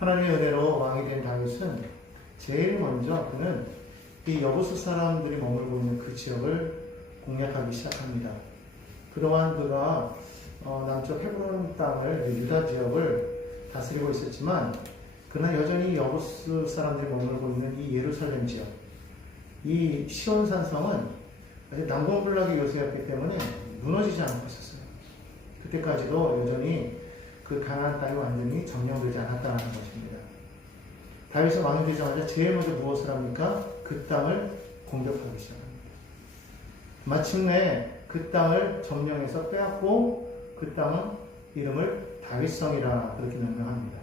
하나님의 은혜로 왕이 된 다윗은 제일 먼저 그는 이 여부수 사람들이 머물고 있는 그 지역을 공략하기 시작합니다. 그동안 그가 남쪽 헤브론 땅을, 유다 지역을 다스리고 있었지만 그는 여전히 여부수 사람들이 머물고 있는 이 예루살렘 지역, 이 시온 산성은 아직 난공불락의 요새였기 때문에 무너지지 않고 있었어요. 그때까지도 여전히 그 가나안 땅이 완전히 점령되지 않았다는 것입니다. 다윗은 왕이 되자마자 제일 먼저 무엇을 합니까? 그 땅을 공격하기 시작합니다. 마침내 그 땅을 점령해서 빼앗고 그 땅은 이름을 다윗성이라 그렇게 명명합니다.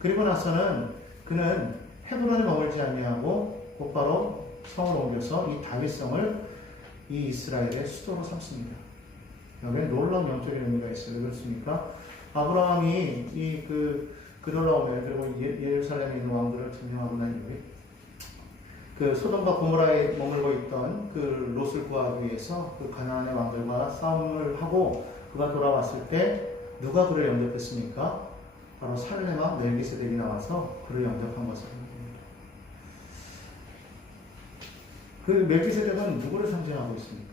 그리고 나서는 그는 헤브론에 머물지 아니하고 곧바로 성을 옮겨서 이 다윗성을 이 이스라엘의 수도로 삼습니다. 여기에 놀라운 영적인 의미가 있어요. 왜 그렇습니까? 아브라함이 그 놀라움을, 그리고 예루살렘에 있는 왕들을 점령하고 난 이후에 그 소돔과 고모라에 머물고 있던 그 롯을 구하기 위해서 그 가나안의 왕들과 싸움을 하고 그가 돌아왔을 때 누가 그를 영접했습니까? 바로 살렘왕 멜기세덱이 나와서 그를 영접한 것을 합니다. 그 멜기세덱은 누구를 상징하고 있습니까?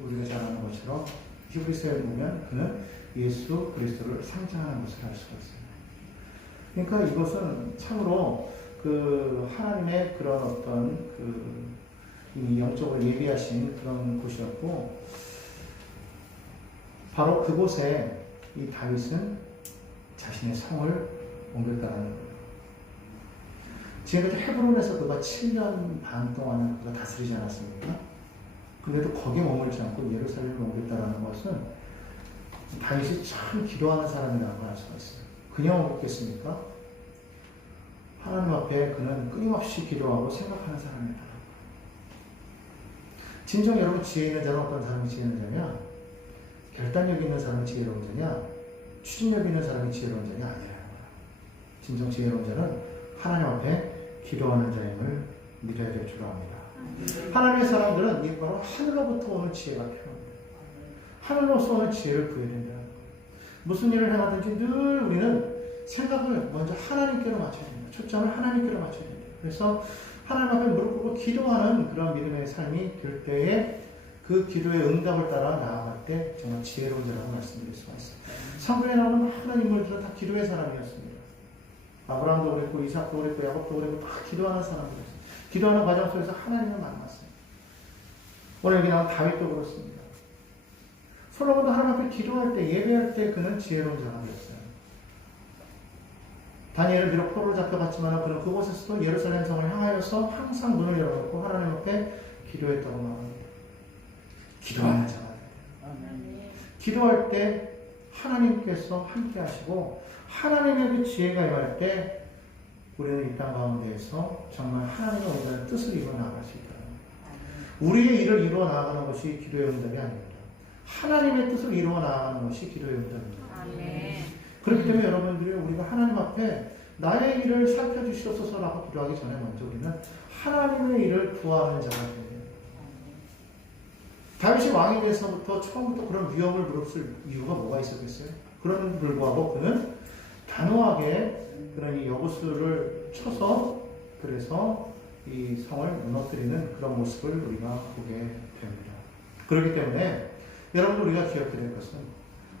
우리가 잘 아는 것처럼 히브리서에 보면 그는 예수 그리스도를 상징하는 것을 알 수가 있어요. 그러니까 이것은 참으로 그 하나님의 그런 어떤 이 영적으로 예비하신 그런 곳이었고, 바로 그곳에 이 다윗은 자신의 성을 옮겼다는 거예요. 지금까지 헤브론에서 그가 7년 반 동안은 그가 다스리지 않았습니까? 근데도 거기에 머물지 않고 예루살렘을 옮겼다는 것은 다윗이 참 기도하는 사람이라는 걸 알 수가 있어요. 그냥 옮겼겠습니까? 하나님 앞에 그는 끊임없이 기도하고 생각하는 사람이다. 진정 여러분 지혜 있는 자는 어떤 사람이 지혜 있는 자냐? 결단력 있는 사람이 지혜로운 자냐? 추진력 있는 사람이 지혜로운 자냐? 아니라는 거야. 진정 지혜로운 자는 하나님 앞에 기도하는 자임을 믿어야 될 줄 압니다. 하나님의 사람들은 이 바로 하늘로부터 오는 지혜가 필요합니다. 하늘로서 오는 지혜를 구해야 된다는 거예요. 무슨 일을 행하든지 늘 우리는 생각을 먼저 하나님께로 맞춰야 됩니다. 초점을 하나님께로 맞춰야 됩니다. 그래서 하나님 앞에 무릎 꿇고 기도하는 그런 믿음의 삶이 될 때에 그 기도의 응답을 따라 나아갈 때 정말 지혜로운 자라고 말씀드릴 수가 있어요. 성경에 나오는 많은 인물들은 다 기도의 사람이었습니다. 아브라함도 그랬고 이삭도 그랬고 야곱도 그랬고 다 기도하는 사람들이었어요. 기도하는 과정 속에서 하나님을 만났어요. 오늘 여기 나온 다윗도 그렇습니다. 솔로몬도 하나님 앞에 기도할 때, 예배할 때 그는 지혜로운 자가 되었어요. 다니엘은 비록 포로로 잡혀갔지만 그는 그곳에서도 예루살렘 성을 향하여서 항상 문을 열어놓고 하나님 앞에 기도했다고 말합니다. 기도하는 자가 돼요. 기도할 때 하나님께서 함께 하시고 하나님의 그 지혜가 임할 때 우리는 이 땅 가운데에서 정말 하나님의 원하는 뜻을 이루어 나갈 수 있다. 우리의 일을 이루어 나가는 것이 기도의 응답이 아닙니다. 하나님의 뜻을 이루어 나가는 것이 기도의 응답입니다. 아멘. 그렇기 때문에 여러분들이 우리가 하나님 앞에 나의 일을 살펴주시옵소서라고 기도하기 전에 먼저 우리는 하나님의 일을 구하는 자가 됩니다. 다윗이 왕이 돼서부터 처음부터 그런 위험을 무릅쓸 이유가 뭐가 있었겠어요? 그런 불구하고 그는 단호하게 그런 이 여부수를 쳐서 그래서 이 성을 무너뜨리는 그런 모습을 우리가 보게 됩니다. 그렇기 때문에 여러분 우리가 기억해야 될 것은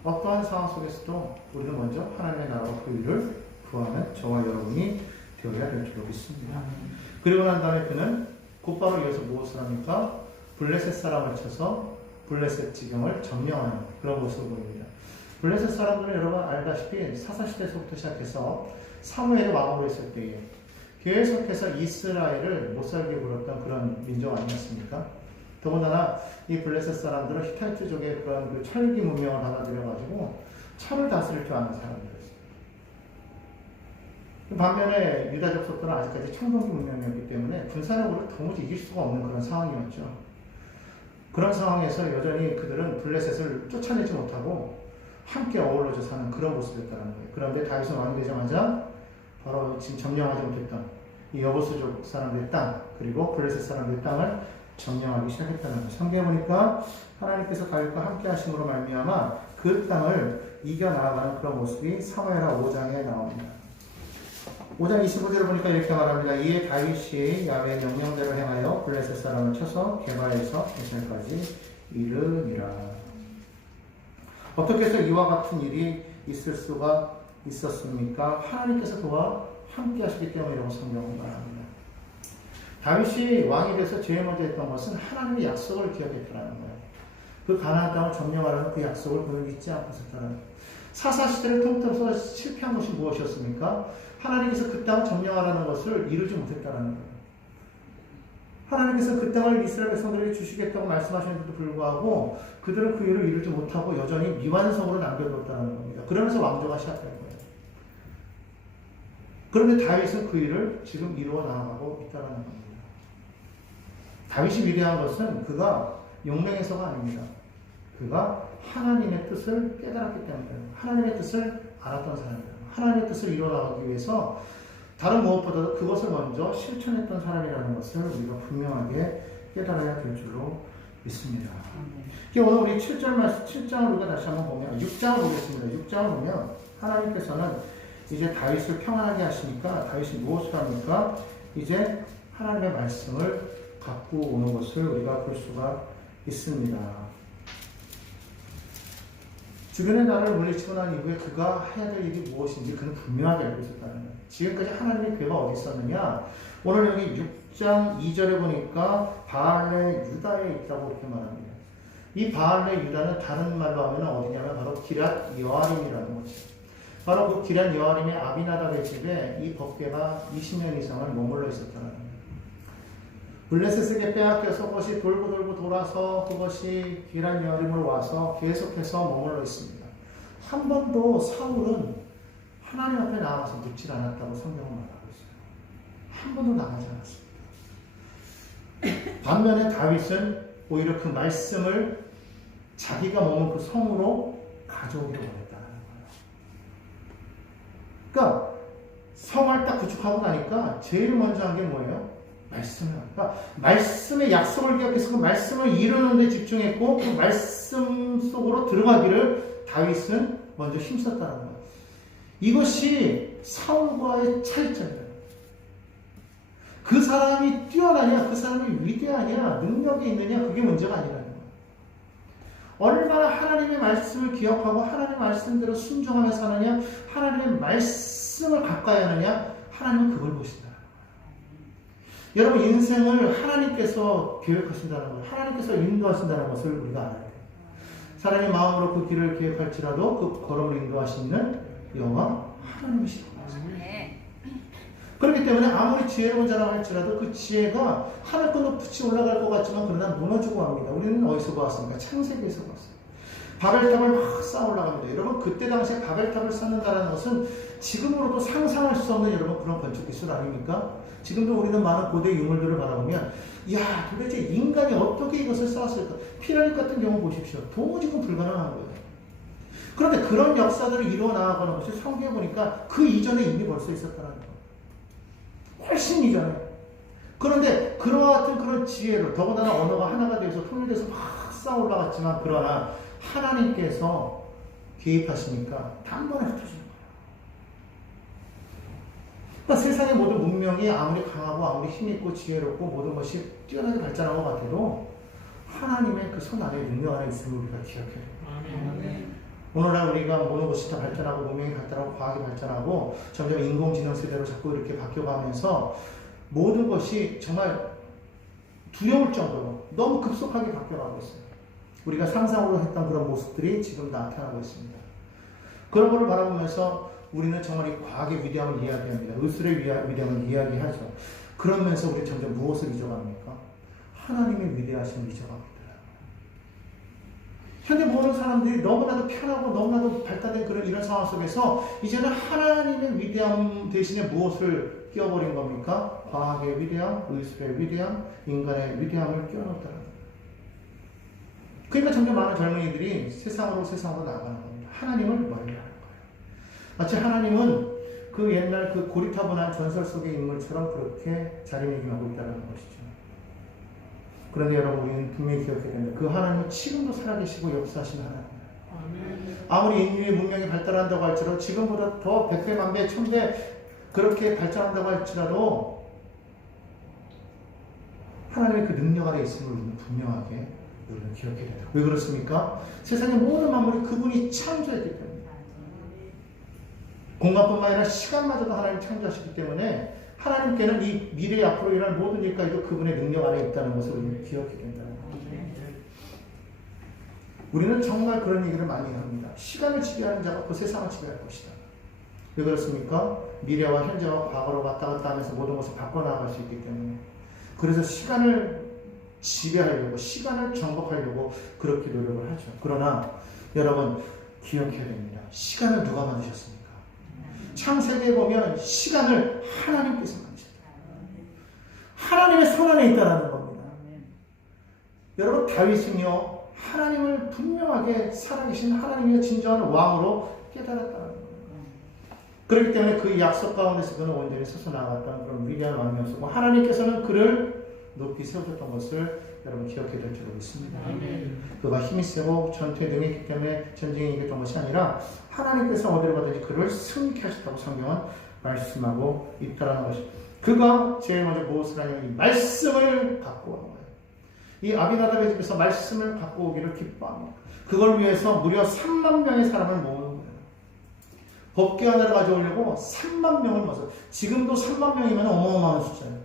어떠한 상황 속에서도 우리는 먼저 하나님의 나라와 그 일을 구하는 저와 여러분이 되어야 될 줄 믿습니다. 그리고 난 다음에 그는 곧바로 이어서 무엇을 합니까? 블레셋 사람을 쳐서 블레셋 지경을 점령하는 그런 모습을 보입니다. 블레셋 사람들은 여러분 알다시피 사사시대에서부터 시작해서 사무엘이 왕으로 있을 때에 계속해서 이스라엘을 못살게 굴었던 그런 민족 아니었습니까? 더군다나 이 블레셋 사람들은 히타이트족의 그런 그 철기 문명을 받아들여가지고 철을 다스릴 줄 아는 사람들이었어요. 반면에 유다족 속들은 아직까지 청동기 문명이었기 때문에 군사력으로 도무지 이길 수가 없는 그런 상황이었죠. 그런 상황에서 여전히 그들은 블레셋을 쫓아내지 못하고 함께 어우러져 사는 그런 모습이었다는 거예요. 그런데 다윗은 왕이 되자마자 바로 지금 점령하지 못했던 이 여부수족 사람들의 땅, 그리고 블레셋 사람들의 땅을 점령하기 시작했다는 거예요. 성경에 보니까 하나님께서 다윗과 함께 하심으로 말미암아 그 땅을 이겨나가는 그런 모습이 사무엘하 5장에 나옵니다. 5장 25절을 보니까 이렇게 말합니다. 이에 다윗이 야훼의 명령대로 행하여 블레셋 사람을 쳐서 게바에서 에셀까지 이르니라. 어떻게 해서 이와 같은 일이 있을 수가 있었습니까? 하나님께서 그와 함께 하시기 때문이라고 성경은 말합니다. 다윗이 왕이 돼서 제일 먼저 했던 것은 하나님의 약속을 기억했다는 거예요. 그 가나안 땅을 점령하라는 그 약속을 그는 잊지 않고 있었다는 거예요. 사사시대를 통틀어서 실패한 것이 무엇이었습니까? 하나님께서 그 땅을 점령하라는 것을 이루지 못했다는 거예요. 하나님께서 그 땅을 이스라엘 백성들에게 주시겠다고 말씀하셨는데도 불구하고 그들은 그 일을 이루지 못하고 여전히 미완성으로 남겨뒀다는 겁니다. 그러면서 왕조가 시작된 거예요. 그런데 다윗은 그 일을 지금 이루어 나아가고 있다는 겁니다. 다윗이 위대한 것은 그가 용맹해서가 아닙니다. 그가 하나님의 뜻을 깨달았기 때문이에요. 하나님의 뜻을 알았던 사람이에요. 하나님의 뜻을 이루어나가기 위해서 다른 무엇보다도 그것을 먼저 실천했던 사람이라는 것을 우리가 분명하게 깨달아야 될 줄로 믿습니다. 오늘 우리 7장을 우리가 다시 한번 보면 6장을 보겠습니다. 6장을 보면 하나님께서는 이제 다윗을 평안하게 하시니까 다윗이 무엇을 합니까? 이제 하나님의 말씀을 갖고 오는 것을 우리가 볼 수가 있습니다. 주변의 나라를 물리치고 난 이후에 그가 해야 될 일이 무엇인지 그는 분명하게 알고 있었다는 거예요. 지금까지 하나님의 괴가 어디 있었느냐? 오늘 여기 6장 2절에 보니까 바알레 유다에 있다고 이렇게 말합니다. 이 바알레 유다는 다른 말로 하면 어디냐면 바로 기랏 여아림이라는 것이죠. 바로 그 기랏 여아림의 아비나답의 집에 이 법궤가 20년 이상을 머물러 있었다는 거예요. 블레셋에게 빼앗겨서 그것이 돌고 돌아서 그것이 기랏 여아림으로 와서 계속해서 머물러 있습니다. 한 번도 사울은 하나님 앞에 나가서 묻질 않았다고 성경은 말하고 있어요. 한 번도 나가지 않았습니다. 반면에 다윗은 오히려 그 말씀을 자기가 머문 그 성으로 가져오기를 원했다는 거예요. 그러니까 성을 딱 구축하고 나니까 제일 먼저 한 게 뭐예요? 말씀을. 그러니까 말씀의 약속을 기억해서 그 말씀을 이루는 데 집중했고 그 말씀 속으로 들어가기를 다윗은 먼저 힘썼다는 거예요. 이것이 사울과의 차이점이에요. 그 사람이 뛰어나냐, 그 사람이 위대하냐, 능력이 있느냐, 그게 문제가 아니라는 거예요. 얼마나 하나님의 말씀을 기억하고 하나님의 말씀대로 순종하며 사느냐, 하나님의 말씀을 가까이 하느냐, 하나님은 그걸 보신다. 여러분, 인생을 하나님께서 계획하신다는 것, 하나님께서 인도하신다는 것을 우리가 알아야 돼요. 사람이 마음으로 그 길을 계획할지라도 그 걸음을 인도하시는 여호와 하나님이시라고 하십니다. 그렇기 때문에 아무리 지혜로운 자라고 할지라도 그 지혜가 하늘껏 높이 올라갈 것 같지만 그러나 무너지고 합니다. 우리는 어디서 보았습니까? 창세기에서 보았어요. 바벨탑을 막 쌓아 올라갑니다. 여러분, 그때 당시에 바벨탑을 쌓는다는 것은 지금으로도 상상할 수 없는 여러분 그런 건축 기술 아닙니까? 지금도 우리는 많은 고대 유물들을 바라보면 야, 도대체 인간이 어떻게 이것을 쌓았을까? 피라밋 같은 경우 보십시오. 도무지 불가능한 거예요. 그런데 그런 역사들을 이루어 나아가는 것이 성경에 보니까 그 이전에 이미 벌써 있었다는 거예요. 훨씬 이전에. 그런데 그와 같은 그런 지혜로 더군다나 언어가 하나가 돼서 통일돼서 막 쌓아 올라갔지만 그러나 하나님께서 개입하시니까 단번에 흩어지는 거예요. 그러니까 세상의 모든 문명이 아무리 강하고 아무리 힘있고 지혜롭고 모든 것이 뛰어나게 발전한 것 같아도 하나님의 그 손 안에 능력 안에 있음을 우리가 기억해야 돼요. 오늘날 우리가 모든 것이 다 발전하고 문명이 발전하고 과학이 발전하고 점점 인공지능 세대로 자꾸 이렇게 바뀌어가면서 모든 것이 정말 두려울 정도로 너무 급속하게 바뀌어가고 있어요. 우리가 상상으로 했던 그런 모습들이 지금 나타나고 있습니다. 그런 것을 바라보면서 우리는 정말 이 과학의 위대함을 이야기합니다. 의술의 위대함을 이야기하죠. 그러면서 우리 점점 무엇을 잊어갑니까? 하나님의 위대하심을 잊어갑니다. 현대 모든 사람들이 너무나도 편하고 너무나도 발달된 이런 상황 속에서 이제는 하나님의 위대함 대신에 무엇을 끼워버린 겁니까? 과학의 위대함, 의술의 위대함, 인간의 위대함을 끼워넣었다는 거예요. 그러니까 점점 많은 젊은이들이 세상으로 나아가는 겁니다. 하나님을 멀리하는 거예요. 마치 하나님은 그 옛날 그 고리타분한 전설 속의 인물처럼 그렇게 자리매김하고 있다는 것이죠. 그런데 여러분, 우리는 분명히 기억해야 됩니다. 그 하나님은 지금도 살아계시고 역사하시는 하나님입니다. 아무리 인류의 문명이 발달한다고 할지라도 지금보다 더 100배, 1000배 그렇게 발전한다고 할지라도 하나님의 그 능력 아래 있음을 우리는 분명하게 우리는 기억해야 된다. 왜 그렇습니까? 세상의 모든 만물이 그분이 창조했기 때문에, 공간뿐만 아니라 시간마저도 하나님 창조하셨기 때문에 하나님께는 이 미래 앞으로 일어날 모든 일까지도 그분의 능력 아래 있다는 것을 우리는 기억해야 된다는 겁니다. 우리는 정말 그런 얘기를 많이 합니다. 시간을 지배하는 자가 그 세상을 지배할 것이다. 왜 그렇습니까? 미래와 현재와 과거로 왔다 갔다 하면서 모든 것을 바꿔나갈 수 있기 때문에. 그래서 시간을 지배하려고, 시간을 정복하려고 그렇게 노력을 하죠. 그러나 여러분 기억해야 됩니다. 시간을 누가 만드셨습니까? 창세기에 보면 시간을 하나님께서 만드셨다. 하나님의 손 안에 있다는 겁니다. 여러분 다윗은요, 하나님을 분명하게 살아계신 하나님의 진정한 왕으로 깨달았다는 거예요. 그렇기 때문에 그 약속 가운데서 그는 온전히 서서 나아갔다는 그런 위대한 왕이었고, 하나님께서는 그를 높이 세우셨던 것을 여러분 기억해야 될 줄 믿습니다. 그가 힘이 세고 전투에 능히 있기 때문에 전쟁에 이겼던 것이 아니라 하나님께서 어디로 가든지 그를 승리케 하셨다고 성경은 말씀하고 있다는 것입니다. 그가 제일 먼저 무엇을 하냐면 이 말씀을 갖고 온 거예요. 이 아비나답의 집에서 말씀을 갖고 오기를 기뻐합니다. 그걸 위해서 무려 3만 명의 사람을 모으는 거예요. 법궤 하나를 가져오려고 3만 명을 모았어요. 지금도 3만 명이면 어마어마한 숫자예요.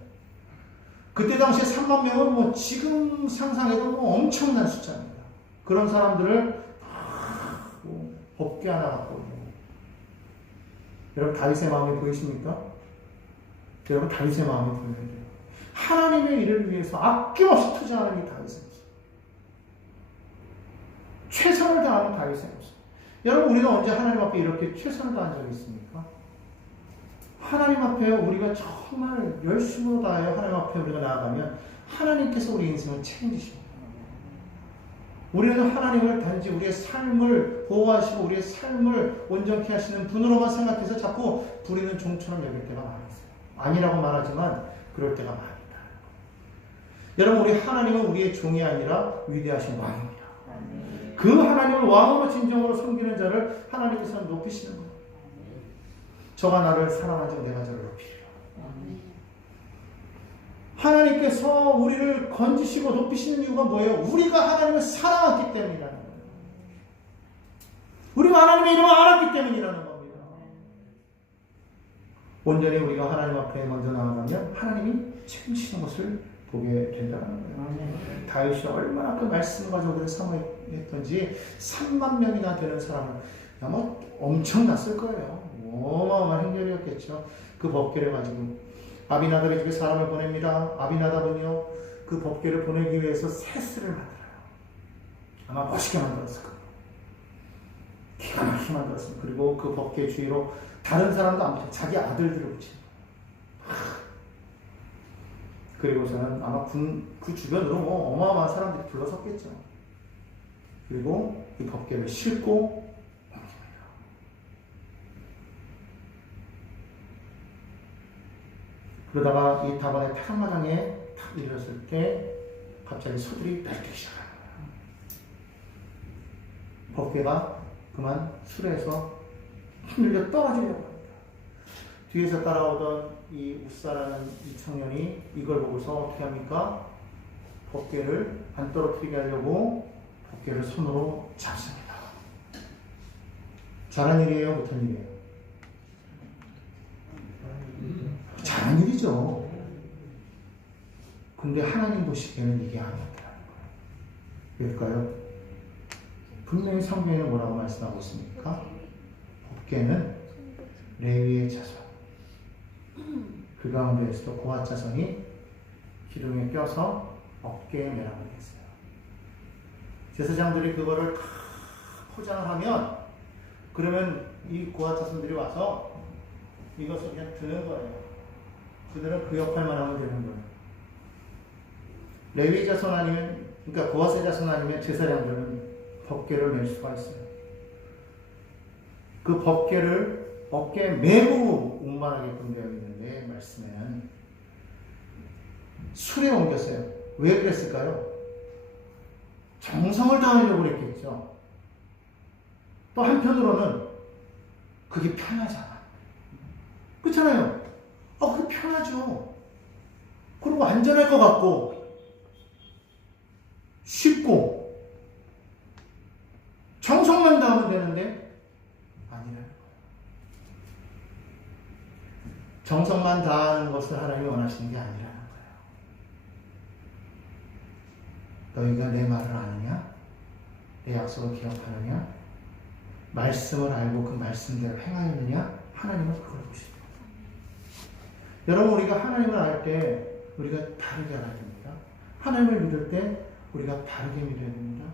그때 당시에 3만 명은 뭐 지금 상상해도 뭐 엄청난 숫자입니다. 그런 사람들을 뭐 법궤 하나 갖고 오는 거예요. 여러분 다윗의 마음이 보이십니까? 여러분 다윗의 마음이 보여야 돼요. 하나님의 일을 위해서 아낌없이 투자하는 게 다윗의 모습. 최선을 다하는 다윗의 모습. 여러분 우리는 언제 하나님 앞에 이렇게 최선을 다한 적이 있습니까? 하나님 앞에 우리가 정말 열심으로 다하여 하나님 앞에 우리가 나아가면 하나님께서 우리 인생을 책임지십니다. 우리는 하나님을 단지 우리의 삶을 보호하시고 우리의 삶을 온전케 하시는 분으로만 생각해서 자꾸 부리는 종처럼 여길 때가 많았어요. 아니라고 말하지만 그럴 때가 많다. 여러분 우리 하나님은 우리의 종이 아니라 위대하신 왕입니다. 그 하나님을 왕으로 진정으로 섬기는 자를 하나님께서는 높이시는 거예요. 저가 나를 사랑하죠. 내가 저를 높이리라. 하나님께서 우리를 건지시고 높이시는 이유가 뭐예요? 우리가 하나님을 사랑했기 때문이라는 거예요. 우리가 하나님의 이름을 알았기 때문이라는 겁니다. 온전히 우리가 하나님 앞에 먼저 나아가면 하나님이 책임지시는 것을 보게 된다는 거예요. 다윗이 얼마나 그 말씀을 가지고 그를 사모했던지 3만 명이나 되는 사람을 아마 엄청났을 거예요. 어마어마한 행렬이었겠죠. 그 법궤를 가지고 아비나답의 집에 사람을 보냅니다. 아비나답은요 그 법궤를 보내기 위해서 새스를 만들어요. 아마 멋있게 만들었을 거예요. 기가 막히게 만들었습니다. 그리고 그 법궤 주위로 다른 사람도 안 붙여 자기 아들들을 붙인 거예요. 그리고서는 아마 그 주변으로 뭐 어마어마한 사람들이 불러섰겠죠. 그리고 이 법궤를 싣고 그러다가 이 다반의 타작마당에 탁 이르렀을 때 갑자기 소들이 날뛰기 시작합니다. 법궤가 그만 수레에서 흔들려 떨어지려고 합니다. 뒤에서 따라오던 이 우사라는 이 청년이 이걸 보고서 어떻게 합니까? 법궤를 안 떨어뜨리게 하려고 법궤를 손으로 잡습니다. 잘한 일이에요? 못한 일이에요? 잘한 일이죠. 근데 하나님 보시기에는 이게 아니었다는 거예요. 왜일까요? 분명히 성경에는 뭐라고 말씀하고 있습니까? 법궤는 레위의 자손, 그 가운데에서도 고핫 자손이 기둥에 껴서 어깨에 매라고 했어요. 제사장들이 그거를 다 포장을 하면 그러면 이 고핫 자손들이 와서 이것을 그냥 드는 거예요. 그들은 그 역할만 하면 되는 거예요. 레위 자손 아니면, 그러니까 고핫의 자손 아니면 제사장들은 법궤를 낼 수가 있어요. 그 법궤를 어깨에 매우 운반하게끔 되어 있는데 말씀에는 술에 옮겼어요. 왜 그랬을까요? 정성을 다하려고 그랬겠죠. 또 한편으로는 그게 편하잖아. 그렇잖아요. 그게 편하죠. 그리고 안전할 것 같고 쉽고 정성만 다하면 되는데 아니라는 거예요. 정성만 다하는 것을 하나님이 원하시는 게 아니라는 거예요. 너희가 내 말을 아느냐? 내 약속을 기억하느냐? 말씀을 알고 그 말씀대로 행하느냐? 하나님은 그걸 보십니다. 여러분, 우리가 하나님을 알 때 우리가 바르게 알아야 됩니다. 하나님을 믿을 때 우리가 바르게 믿어야 됩니다.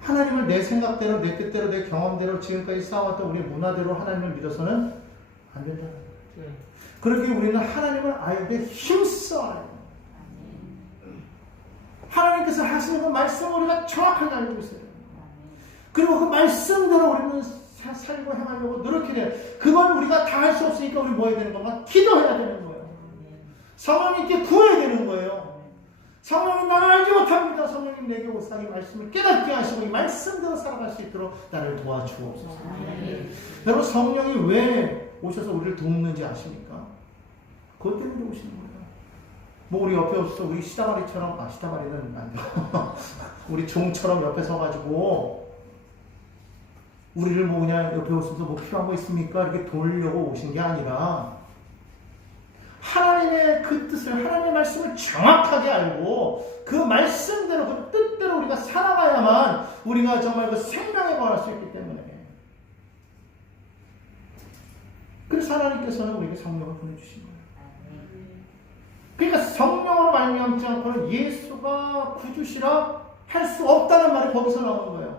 하나님을 내 생각대로, 내 뜻대로, 내 경험대로 지금까지 쌓아왔던 우리 문화대로 하나님을 믿어서는 안 된다는 거예요. 그렇게 우리는 하나님을 알되 힘써 알아야 됩니다. 하나님께서 하시는 그 말씀을 우리가 정확하게 알고 있어요. 그리고 그 말씀대로 우리는 살고 행하려고 노력해야 돼요. 그건 우리가 다 할 수 없으니까 우리 뭐 해야 되는 건가? 기도해야 되는 거예요. 성령님께 구해야 되는 거예요. 성령님, 나는 알지 못합니다. 성령님 내게 오사 이 말씀을 깨닫게 하시고 이 말씀대로 살아갈 수 있도록 나를 도와주옵소서. 여러분, 성령이 왜 오셔서 우리를 돕는지 아십니까? 그것 때문에 오시는 거예요. 뭐 우리 옆에 없어서 우리 시다바리처럼, 시다바리는 안 돼요. 우리 종처럼 옆에 서가지고 우리를 뭐 그냥 옆에 오셔서 뭐 필요한 거 있습니까? 이렇게 도우려고 오신 게 아니라 하나님의 그 뜻을, 하나님의 말씀을 정확하게 알고 그 말씀대로, 그 뜻대로 우리가 살아가야만 우리가 정말 그 생명에 관할 수 있기 때문에. 그래서 하나님께서는 우리에게 성령을 보내주신 거예요. 그러니까 성령으로 말미암지 않고는 예수가 구주시라 할 수 없다는 말이 거기서 나오는 거예요.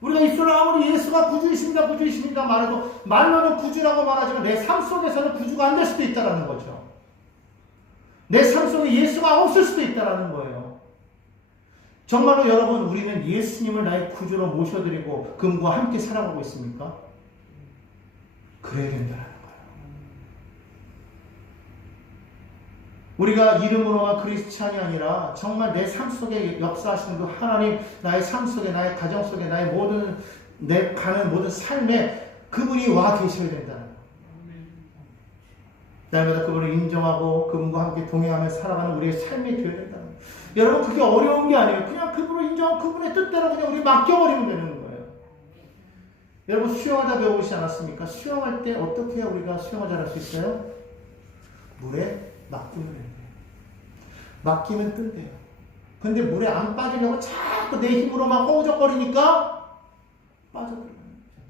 우리가 입술로 아무리 예수가 구주이십니다, 구주이십니다 말해도 말로는 구주라고 말하지만 내 삶 속에서는 구주가 안 될 수도 있다는 거죠. 내 삶 속에 예수가 없을 수도 있다는 거예요. 정말로 여러분, 우리는 예수님을 나의 구주로 모셔드리고 그분과 함께 살아가고 있습니까? 그래야 된다는 거예요. 우리가 이름으로만 크리스찬이 아니라 정말 내 삶 속에 역사하시는 그 하나님, 나의 삶 속에, 나의 가정 속에, 나의 모든, 내 가는 모든 삶에 그분이 와 계셔야 된다는 거예요. 날마다 그분을 인정하고 그분과 함께 동행하며 살아가는 우리의 삶이 되어야 된다는 거예요. 여러분, 그게 어려운 게 아니에요. 그냥 그분을 인정하고 그분의 뜻대로 그냥 우리 맡겨버리면 되는 거예요. 여러분, 수영하다 배우시지 않았습니까? 수영할 때 어떻게 해야 우리가 수영을 잘할 수 있어요? 물에 맡기면 돼요. 맡기면 뜬대요. 근데 물에 안 빠지려고 자꾸 내 힘으로 막 허우적거리니까 빠져들어요.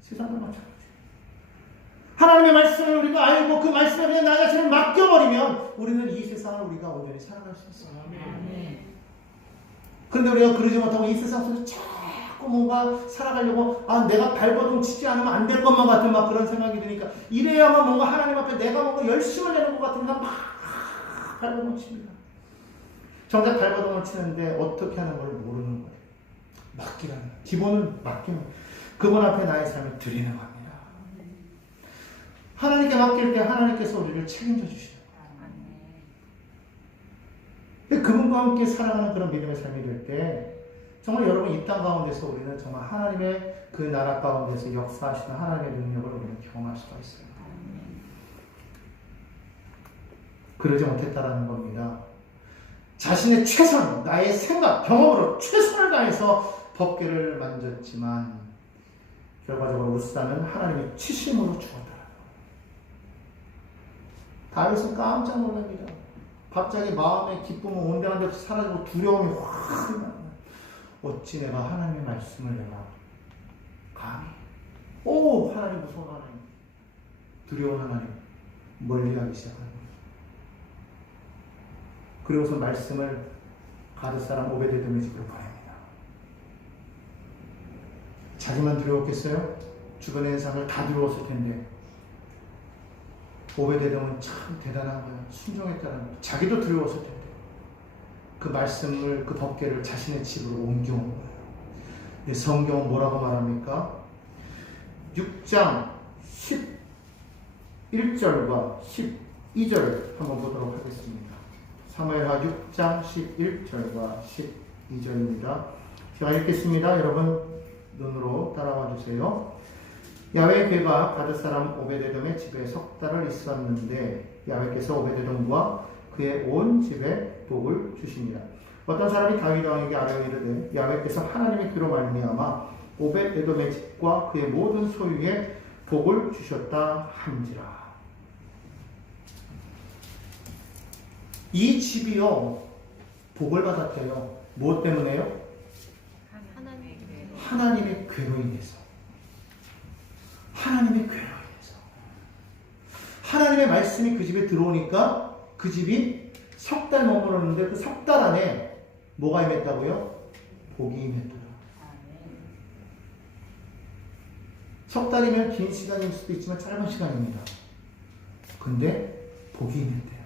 세상도 마찬가지예요. 하나님의 말씀을 우리가 알고 그 말씀에 그냥 나 자신을 맡겨버리면 우리는 이 세상을 우리가 온전히 살아갈 수 있어요. 그런데 우리가 그러지 못하고 이 세상 속에서 자꾸 뭔가 살아가려고 내가 발버둥 치지 않으면 안 될 것만 같은 막 그런 생각이 드니까 이래야만 뭔가 하나님 앞에 내가 뭔가 열심을 내는 것 같으니까 막 발버둥 칩니다. 정작 발버둥을 치는데 어떻게 하는 걸 모르는 거예요. 맡기라는 거예요. 기본은 맡기는 거예요. 그분 앞에 나의 삶을 드리는 겁니다. 하나님께 맡길 때 하나님께서 우리를 책임져 주시는 거예요. 그분과 함께 살아가는 그런 믿음의 삶이 될 때 정말 여러분, 이 땅 가운데서 우리는 정말 하나님의 그 나라 가운데서 역사하시는 하나님의 능력을 우리는 경험할 수가 있어요. 그러지 못했다라는 겁니다. 자신의 최선, 나의 생각, 경험으로 최선을 다해서 법궤를 만졌지만 결과적으로 우사는 하나님의 치심으로 죽었다. 다윗은 깜짝 놀랍니다. 갑자기 마음의 기쁨은 온데간데 없이 사라지고 두려움이 확 나요. 어찌 내가 하나님의 말씀을 내가 감히 하나님 무서운 하나님, 두려운 하나님 멀리하기 시작하는 거예요. 그리고서 말씀을 가드 사람 오베데돔의 집으로 보냅니다. 자기만 두려웠겠어요? 주변의 사람을 다 두려웠을 텐데 오베데돔은 참 대단한 거예요. 순종했다는 거예요. 자기도 두려웠을 텐데 그 말씀을, 그 법궤를 자신의 집으로 옮겨온 거예요. 근데 성경은 뭐라고 말합니까? 6장 11절과 12절 한번 보도록 하겠습니다. 사무엘하 6장 11절과 12절입니다. 제가 읽겠습니다. 여러분 눈으로 따라와 주세요. 야훼의 괴가 가드 사람 오베데돔의 집에 석 달을 있었는데 야훼께서 오베데돔과 그의 온 집에 복을 주시니라. 어떤 사람이 다윗 왕에게 아뢰어 이르되 야훼께서 하나님의 귀로 말미암아 오벳에돔의 집과 그의 모든 소유에 복을 주셨다 한지라. 이 집이요 복을 받았대요. 무엇 때문에요? 하나님의 괴로 인해서. 하나님의 괴로 인해서. 하나님의 말씀이 그 집에 들어오니까 그 집이 석 달 머물렀는데 그 석 달 안에 뭐가 임했다고요? 복이 임했더라. 석 달이면 긴 시간일 수도 있지만 짧은 시간입니다. 근데 복이 임했대요.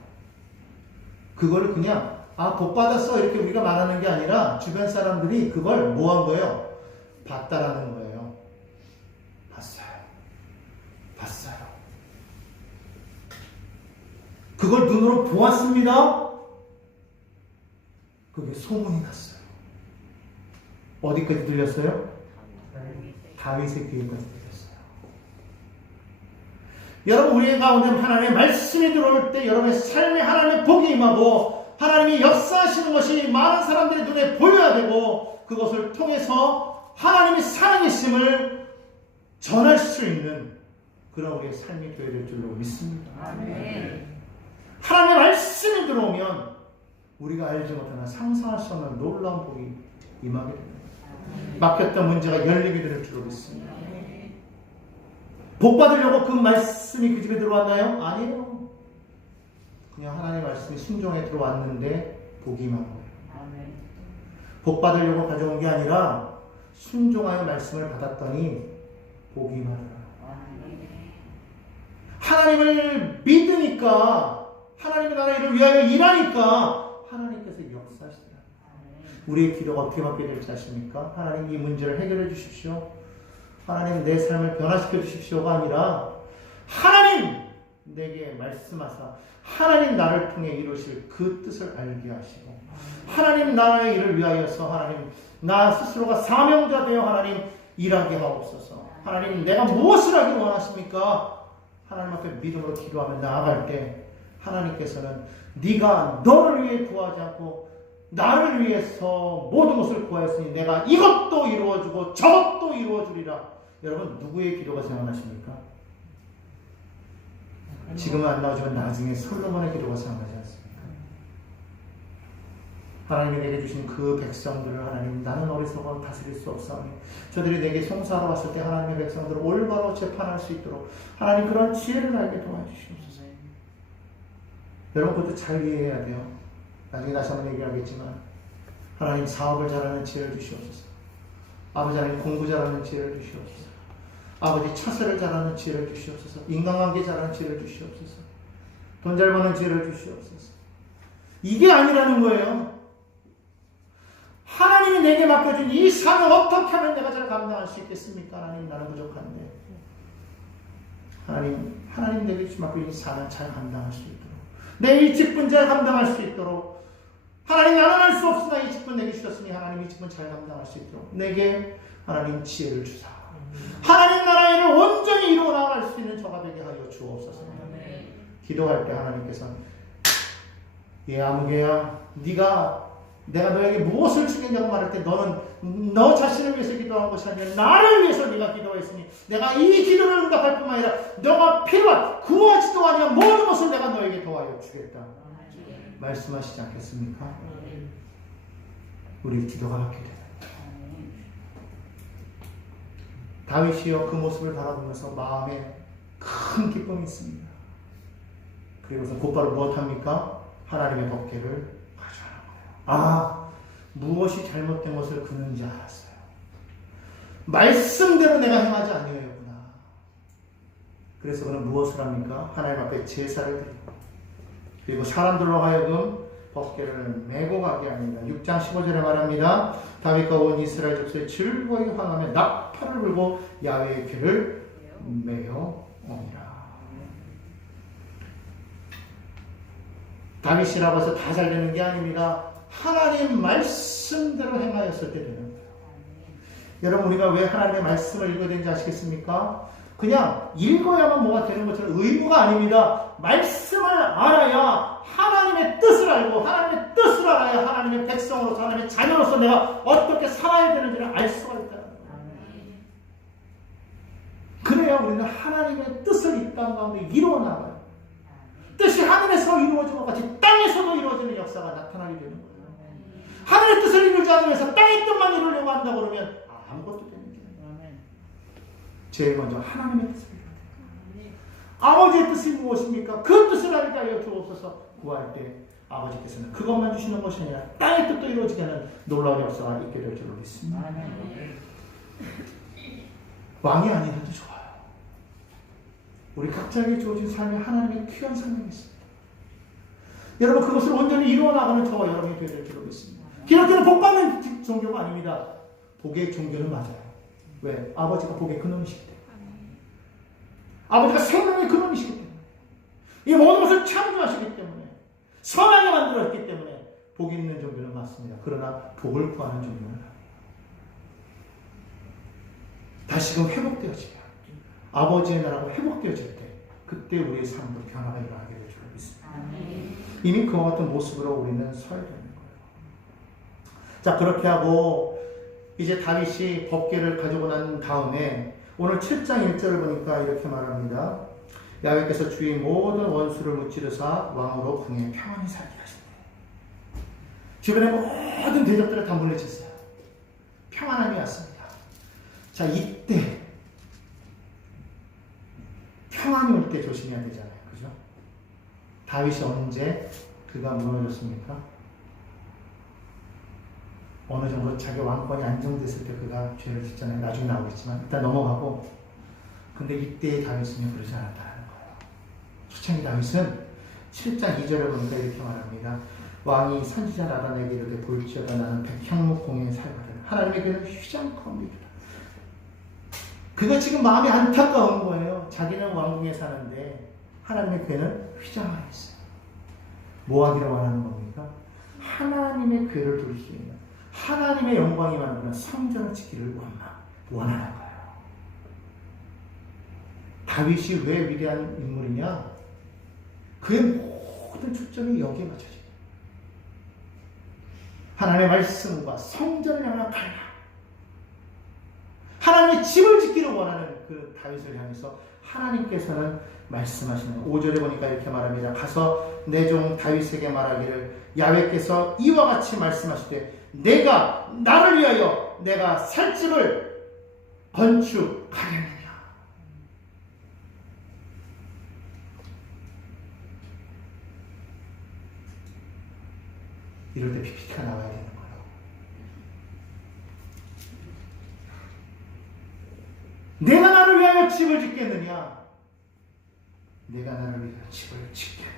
그거를 그냥 복 받았어 이렇게 우리가 말하는 게 아니라 주변 사람들이 그걸 뭐 한 거예요? 봤다라는 거예요. 봤어요. 그걸 눈으로 보았습니다. 그게 소문이 났어요. 어디까지 들렸어요? 다윗의 귀에까지 들렸어요. 여러분, 우리 가운데 하나님의 말씀이 들어올 때 여러분의 삶에 하나님의 복이 임하고 하나님이 역사하시는 것이 많은 사람들의 눈에 보여야 되고 그것을 통해서 하나님이 살아계심을 전할 수 있는 그런 우리의 삶이 되어야 될 줄로 믿습니다. 아멘. 하나님의 말씀이 들어오면 우리가 알지 못하나 상상할 수 없는 놀라운 복이 임하게 됩니다. 막혔던 문제가 열리게 될 줄로 믿습니다. 복 받으려고 그 말씀이 그 집에 들어왔나요? 아니에요. 그냥 하나님의 말씀이 순종에 들어왔는데 복이 임한 거예요. 복 받으려고 가져온 게 아니라 순종하여 말씀을 받았더니 복이 임하더라. 하나님을 믿으니까 하나님의 나라 일을 위하여 일하니까 하나님께서 역사하시더라. 우리의 기도가 어떻게 받게 될지 아십니까? 하나님 이 문제를 해결해 주십시오. 하나님 내 삶을 변화시켜 주십시오가 아니라 하나님 내게 말씀하사 하나님 나를 통해 이루실 그 뜻을 알게 하시고 하나님 나라의 일을 위하여서 하나님 나 스스로가 사명자 되어 하나님 일하게 하옵소서. 하나님 내가 무엇을 하기 원하십니까? 하나님 앞에 믿음으로 기도하며 나아갈 때 하나님께서는 네가 너를 위해 구하지 않고 나를 위해서 모든 것을 구하였으니 내가 이것도 이루어주고 저것도 이루어주리라. 여러분 누구의 기도가 생각나십니까? 지금은 안 나오지만 나중에 솔로몬의 기도가 생각나지 않습니까? 하나님이 내게 주신 그 백성들을 하나님 나는 어리석어 다스릴 수 없사오니 저들이 내게 송사하러 왔을 때 하나님의 백성들을 올바로 재판할 수 있도록 하나님 그런 지혜를 알게 도와주시옵소서. 여러분 그것도 잘 이해해야 돼요. 나중에 다시 한번 얘기하겠지만 하나님 사업을 잘하는 지혜를 주시옵소서. 아버지 하나님 공부 잘하는 지혜를 주시옵소서. 아버지 처세를 잘하는 지혜를 주시옵소서. 인간관계 잘하는 지혜를 주시옵소서. 돈 잘 버는 지혜를 주시옵소서. 이게 아니라는 거예요. 하나님이 내게 맡겨준 이 삶을 어떻게 하면 내가 잘 감당할 수 있겠습니까? 하나님 나는 부족한데 하나님 내게 맡겨준 이 삶을 잘 감당할 수 있도록 내 이 직분 잘 감당할 수 있도록 하나님 나는 할 수 없으나 이 직분 내게 주셨으니 하나님 이 직분 잘 감당할 수 있도록 내게 하나님 지혜를 주사 하나님 나라의 일을 온전히 이루어 나갈 수 있는 저가 되게 하여 주옵소서. 기도할 때 하나님께서 아무개야 내가 너에게 무엇을 주겠냐고 말할 때 너는 너 자신을 위해서 기도한 것이 아니라 나를 위해서 네가 기도했으니 내가 이 기도를 응답할 뿐만 아니라 너가 필요한 구하지도 아니한 모든 것을 내가 너에게 도와여 주겠다. 말씀하시지 않겠습니까? 우리 기도가 받게 되다. 다윗이요 그 모습을 바라보면서 마음에 큰 기쁨이 있습니다. 그리고서 곧바로 무엇합니까? 하나님의 법궤를 가져가는 거예요. 무엇이 잘못된 것을 그는 지 알았어요. 말씀대로 내가 행하지 아니하였구나. 그래서 그는 무엇을 합니까? 하나님 앞에 제사를 드리고 그리고 사람들로 하여금 법궤를 메고 가게 합니다. 6장 15절에 말합니다. 다윗과 온 이스라엘 족속이 즐거이 환호하며 나팔을 불고 야훼의 궤를 메어 옵니다. 다윗이라고 해서 다 잘 되는 게 아닙니다. 하나님 말씀대로 행하였을 때 되는 거예요. 여러분 우리가 왜 하나님의 말씀을 읽어야 되는지 아시겠습니까? 그냥 읽어야만 뭐가 되는 것처럼 의무가 아닙니다. 말씀을 알아야 하나님의 뜻을 알고 하나님의 뜻을 알아야 하나님의 백성으로서 하나님의 자녀로서 내가 어떻게 살아야 되는지를 알 수가 있다는 거예요. 그래야 우리는 하나님의 뜻을 이 땅 가운데 이루어 나가요. 뜻이 하늘에서 이루어진 것 같이 땅에서도 이루어지는 역사가 나타나게 되는 거예요. 하늘의 뜻을 이루지 않으면서 땅의 뜻만 이루려고 한다고 그러면 아무것도 되는 게 아니에요. 제일 먼저 하나님의 뜻을 이루어야 돼요. 아버지의 뜻이 무엇입니까? 그 뜻을 알게 하여 주옵소서. 구할 때 아버지께서는 그것만 주시는 것이 아니라 땅의 뜻도 이루어지게 하는 놀라운 역사가 있게 될 줄로 믿습니다. 왕이 아니라도 좋아요. 우리 각자에게 주어진 삶이 하나님의 귀한 삶이 있습니다. 여러분 그것을 온전히 이루어 나가는 저와 여러분이 되어야 될 줄로 믿습니다. 기독교는 복 받는 종교가 아닙니다. 복의 종교는 맞아요. 왜? 아버지가 복의 근원이시기 때문에. 아버지가 생명의 근원이시기 때문에. 이 모든 것을 창조하시기 때문에. 선하게 만들었기 때문에 복 있는 종교는 맞습니다. 그러나 복을 구하는 종교는 아닙니다. 다시금 회복되어지면 아버지의 나라가 회복되어질 때 그때 우리의 삶도 변화가 일어나게 될 줄로 믿습니다. 이미 그와 같은 모습으로 우리는 서야 되는 거예요. 자, 그렇게 하고 이제 다윗이 법궤를 가지고 난 다음에 오늘 7장 1절을 보니까 이렇게 말합니다. 야훼께서 주의 모든 원수를 무찌르사 왕으로 궁에 평안히 살게 하신다. 주변의 모든 대적들을 다 물리쳤어요. 평안함이 왔습니다. 자, 이때 평안이 올 때 조심해야 되잖아요. 그죠? 다윗이 언제 그가 무너졌습니까? 어느 정도 자기 왕권이 안정됐을 때 그가 죄를 짓잖아요. 나중에 나오겠지만 일단 넘어가고. 근데 이때의 다윗은 그러지 않았다는 거예요. 초창기 다윗은 7장 2절에 보니까 이렇게 말합니다. 왕이 선지자 나단에게 이르되 볼지어다 나는 백향목 공에 살거든. 하나님에게는 휘장컴이다. 그가 지금 마음이 안타까운 거예요. 자기는 왕궁에 사는데 하나님의 궤는 휘장 안에 있어요. 뭐 하기를 원하는 겁니까? 하나님의 궤를 둘 수 있는 하나님의 영광이 만드는 성전을 지키를 원하는 거예요. 다윗이 왜 위대한 인물이냐? 그의 모든 초점이 여기에 맞춰져요. 하나님의 말씀과 성전을 향한 갈망. 하나님의 집을 짓기를 원하는 그 다윗을 향해서 하나님께서는 말씀하시는 5절에 보니까 이렇게 말합니다. 가서 내 종 다윗에게 말하기를 야훼께서 이와 같이 말씀하시되 내가 나를 위하여 내가 살 집을 건축하겠느냐. 이럴 때 PPT가 나와야 되는 거예요. 내가 나를 위하여 집을 짓겠느냐? 내가 나를 위하여 집을 짓겠느냐?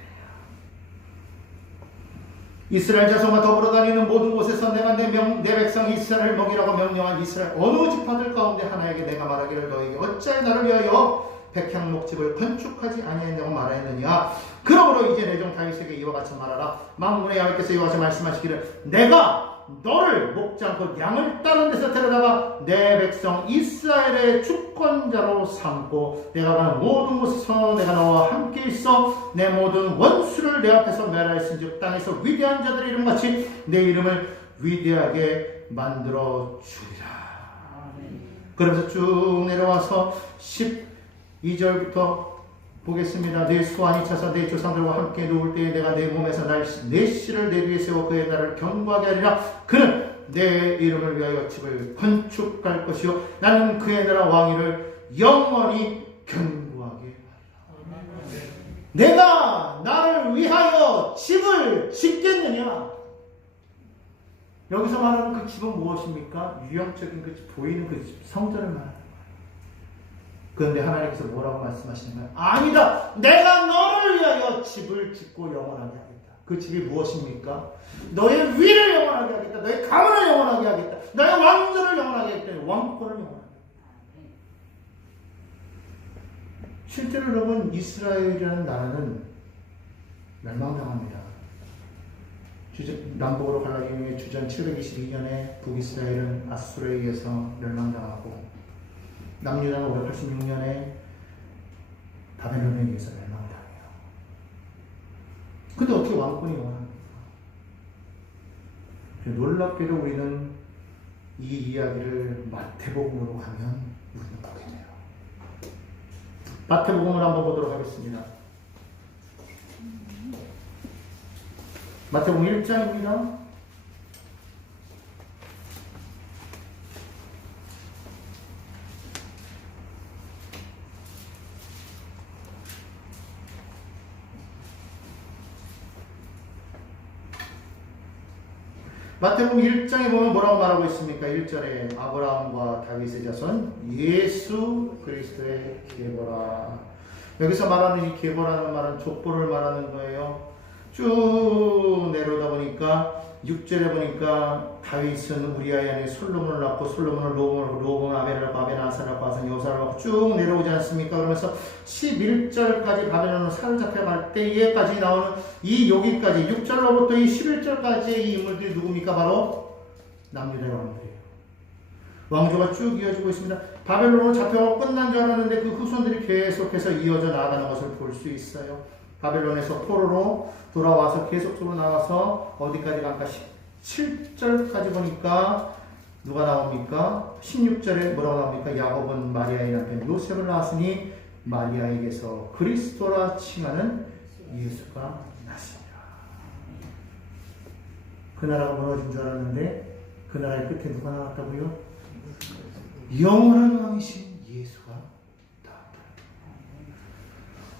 이스라엘 자손과 더불어 다니는 모든 곳에서 내가 내 백성 이스라엘을 먹이라고 명령한 이스라엘 어느 지파들 가운데 하나에게 내가 말하기를 너에게 어찌하여 나를 위하여 백향목집을 건축하지 아니하냐고 말하였느냐? 그러므로 이제 내 종 다윗에게 이와 같이 말하라. 만군의 여호와께서 이와 같이 말씀하시기를 내가 너를 목장 곧 양을 다른 데서 데려다가 내 백성 이스라엘의 주권자로 삼고 내가 가는 모든 곳에서 내가 너와 함께 있어 내 모든 원수를 내 앞에서 멸하였은즉 땅에서 위대한 자들의 이름같이 내 이름을 위대하게 만들어 주리라. 그러면서 쭉 내려와서 12절부터 보겠습니다. 내 수완이 차서 내 조상들과 함께 누울 때에 내가 내 몸에서 내 씨를 내 뒤에 세워 그의 나라를 견고하게 하리라. 그는 내 이름을 위하여 집을 건축할 것이요 나는 그의 나라 왕위를 영원히 견고하게 하리라. 내가 나를 위하여 집을 짓겠느냐? 여기서 말하는 그 집은 무엇입니까? 유형적인 그 보이는 그 집, 성전을 말하는. 그런데 하나님께서 뭐라고 말씀하시는가요? 아니다! 내가 너를 위하여 집을 짓고 영원하게 하겠다. 그 집이 무엇입니까? 너의 위를 영원하게 하겠다. 너의 가문을 영원하게 하겠다. 너의 왕조를 영원하게 하겠다. 왕권을 영원하게 하겠다. 실제로 여러분 이스라엘이라는 나라는 멸망당합니다. 남북으로 갈라진 후에 주전 722년에 북이스라엘은 아수르에 의해서 멸망당하고 남유다는 586년에 바벨론에 의해서 멸망당해요. 근데 어떻게 왕권이 원합니까? 놀랍게도 우리는 이 이야기를 마태복음으로 가면 우리는 보게 돼요. 마태복음을 한번 보도록 하겠습니다. 마태복음 1장입니다. 마태복음 1장에 보면 뭐라고 말하고 있습니까? 1절에 아브라함과 다윗의 자손 예수 그리스도의 계보라. 여기서 말하는 이 계보라는 말은 족보를 말하는 거예요. 쭉 내려오다 보니까 6절에 보니까 다윗은 우리아의 아내 솔로몬을 낳고 솔로몬을 로몬을 아벨을 낳고 아벨은 아사를 낳고 아사는 여호사를 낳고 쭉 내려오지 않습니까? 그러면서 11절까지 바벨론으로 사로잡혀갈 때에까지 나오는 이 여기까지 6절로부터 이 11절까지의 이 인물들이 누굽니까? 바로 남유다의 왕들이에요. 왕조가 쭉 이어지고 있습니다. 바벨론으로 잡혀가고 끝난 줄 알았는데 그 후손들이 계속해서 이어져 나아가는 것을 볼 수 있어요. 바벨론에서 포로로 돌아와서 계속적으로 나와서 어디까지 갈까? 17절까지 보니까 누가 나옵니까? 16절에 뭐라고 나옵니까? 야곱은 마리아의 남편 요셉을 낳았으니 마리아에게서 그리스도라 칭하는 예수가 났습니다. 그 나라가 무너진 줄 알았는데 그 나라의 끝에 누가 나왔다고요? 영원한 왕이신 예수가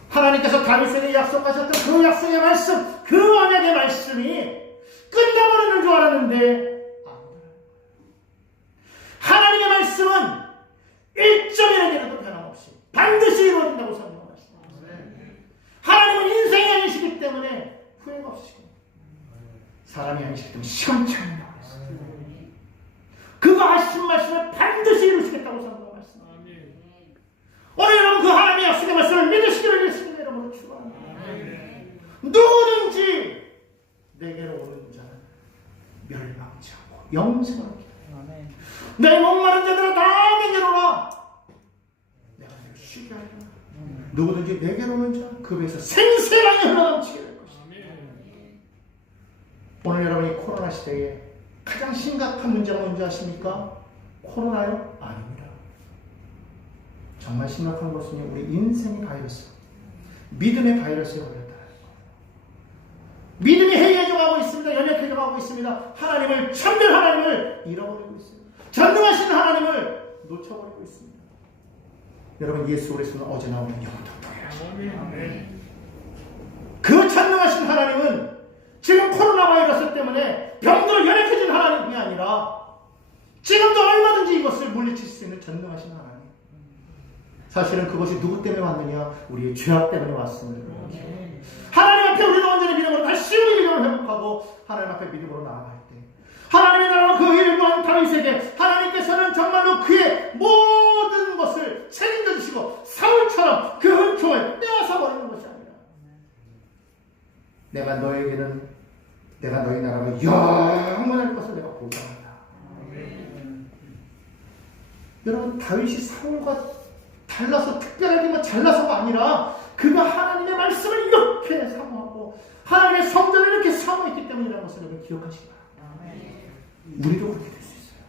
하나님께서 다윗에게 약속하셨던 그 약속의 말씀, 그 언약의 말씀이 끝나버리는 줄 알았는데 하나님의 말씀은 1점이라도 변함없이 반드시 이루어진다고 선언하셨습니다. 하나님은 인생이 아니시기 때문에 후회가 없으시고 사람이 아니시기 때문에 시간차이라고 했습니다. 그거 하신 말씀을 반드시 이루시겠다고 선언하셨습니다. 오늘 여러분 그 하나님의 약속의 말씀을 믿으시기를 예수님의 이름으로 축원합니다. 누구든지 내게로 오는 자는 멸망치 않고 영생을 얻게 하리라. 내 목마른 자들아 다 내게로 오라. 내가 너를 쉬게 하리라. 누구든지 내게로 오는 자 그 배에서 생생하게 흘러넘치게 될 것입니다. 오늘 여러분이 코로나 시대에 가장 심각한 문제가 뭔지 아십니까? 코로나요? 아닙니다. 정말 심각한 것은 우리 인생의 바이러스, 믿음의 바이러스에 걸렸다는 거예요. 믿음이 해이해져 가고 있습니다. 연약해져 가고 있습니다. 하나님을, 참된 하나님을 잃어버리고 있습니다. 전능하신 하나님을 놓쳐버리고 있습니다. 여러분, 예수 그리스도는 어제나 오늘 영원토록 동일하십니다. 그 전능하신 하나님은 지금 코로나 바이러스 때문에 병들어 연약해진 하나님이 아니라 지금도 얼마든지 이것을 물리칠 수 있는 전능하신 하나님. 사실은 그것이 누구 때문에 왔느냐? 우리의 죄악 때문에 왔습니다. 하나님 앞에 우리가 온전히 믿음으로 다시 우리 믿음을 회복하고 하나님 앞에 믿음으로 나아갈 때 하나님의 나라와 그 일부한 다윗에게 하나님께서는 정말로 그의 모든 것을 책임져 주시고 사울처럼 그 은총을 빼앗아 버리는 것이 아니라 내가 너희 나라가 영원할 것을 내가 보장한다. 여러분, 다윗이 사울과 달라서 특별하게 뭐 잘나서가 아니라 그가 하나님의 말씀을 이렇게 사모하고 하나님의 성전을 이렇게 사모했기 때문이라는 것을 여러분 기억하시기 바랍니다. 우리도 그렇게 될 수 있어요.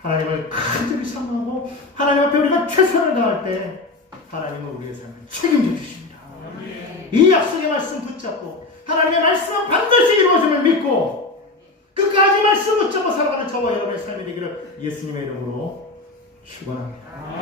하나님을 간절히 사모하고 하나님 앞에 우리가 최선을 다할 때 하나님은 우리의 삶을 책임져 주십니다. 이 약속의 말씀 붙잡고 하나님의 말씀은 반드시 이루어짐을 믿고 끝까지 말씀 붙잡고 살아가는 저와 여러분의 삶이 되기를 예수님의 이름으로 축원합니다.